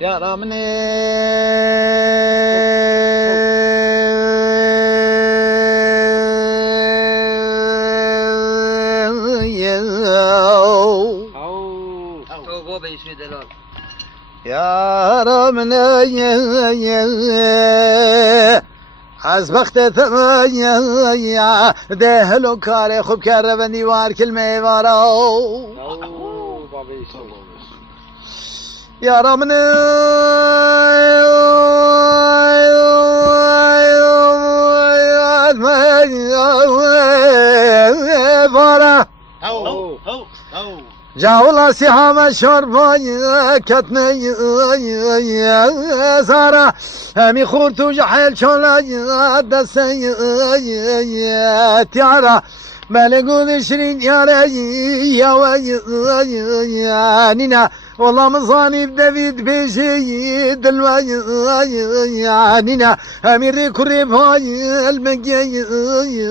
يا رامني يا رامني از بخت ثمانية دهلو كاري خوب كاره بندي وار كلمة وارو يا رامني وارا جاولا سحام شرباي كتني زارا همي خورتو جحيل شولا دسي تيارا ملقود شرين يا ري يا نينا والله مصاني بدفيد بيشي دلواي نينا اميري كوري باي المقياتنا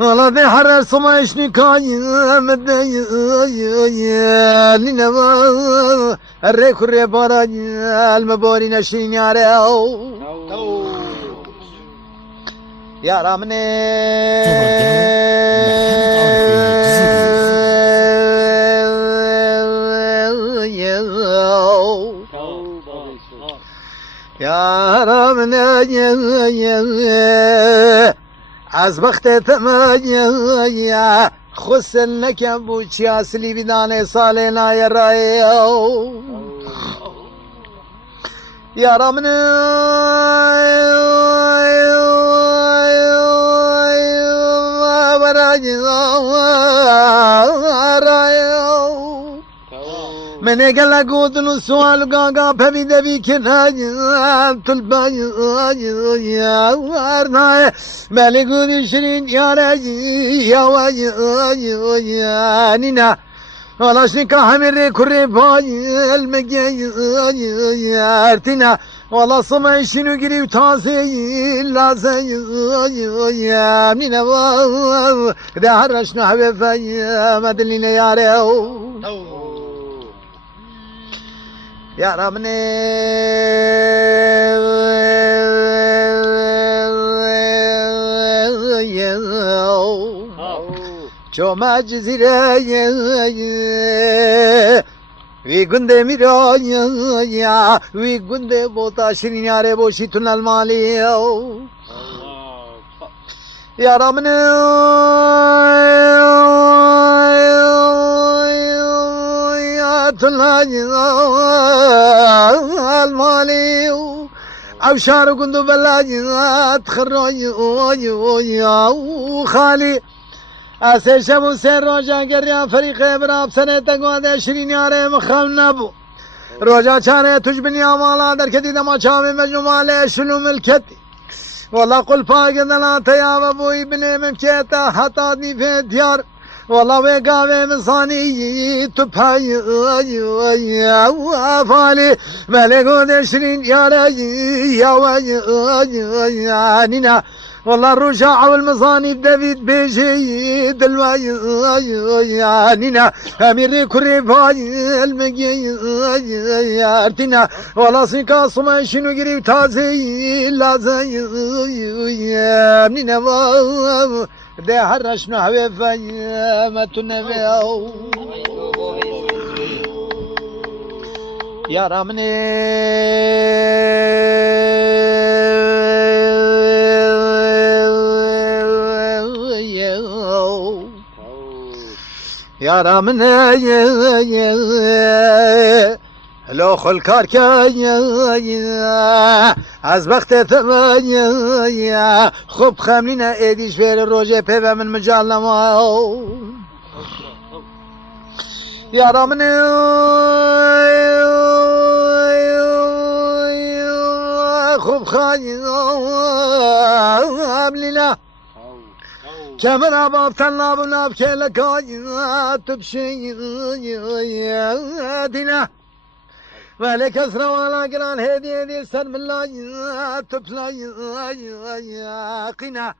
والله ذي حرر صمايش نكاي مدي نينا الري كوري باراي المبوري نشرين يا ري يا رامني يا رامني از بخت ثمانية خسن لك ابو تشاسلي بداني صالينا يا راي يا رامني من قال قود السؤال قاقا ببي دبي كنا تلباي يا ورناي مالي قود شرين يا رجي يا يا نينا ولا شنكا حميري كوري باي المجيارتنا والله صمي شنو قريب تاسي لا زي يا نينا ده هرشنا حبيبي ما دلينا يا ريو يا رامني شو ما جزيرة وي قندي ميرايا وي قندي بوتا شرين ياري بوشي تن المالي يا رامني يا تلاي المالي او شارو قندو بلاي تخروي وخالي اسه شبو سر روجا گریا فریق براب سنه تگواده شرین یاره مخم نبو روجا چانه تج بنیا مالا در کدی دما چاوی مجنوماله شلو ملکتی والله قل پاک دلاتا یا بابوی بنه ممکیتا حتا دی فی دیار والله وقاوي مصاني تبهاي وافالي ملقود شرين يا ري يا نينا والله الرجاع والمصاني بدفيد بيجي دلواي يا نينا اميري كوري باي المقيارتنا والله سيكا صما شنو قريب تازي لا زي يا نينا ده هرشنا حبيبي ما تنبيو يا رامني يا رامني لو خل كاركايا از بخت ثمانية خوب خملينا ايديش فير الروجة بيبا من مجال ما يا رامني خوب خملينا كاميرا باب تناب وناب كيلكايا تبشي دينا ولا كسرة ولا قران هدي سر من لا تبلا قنا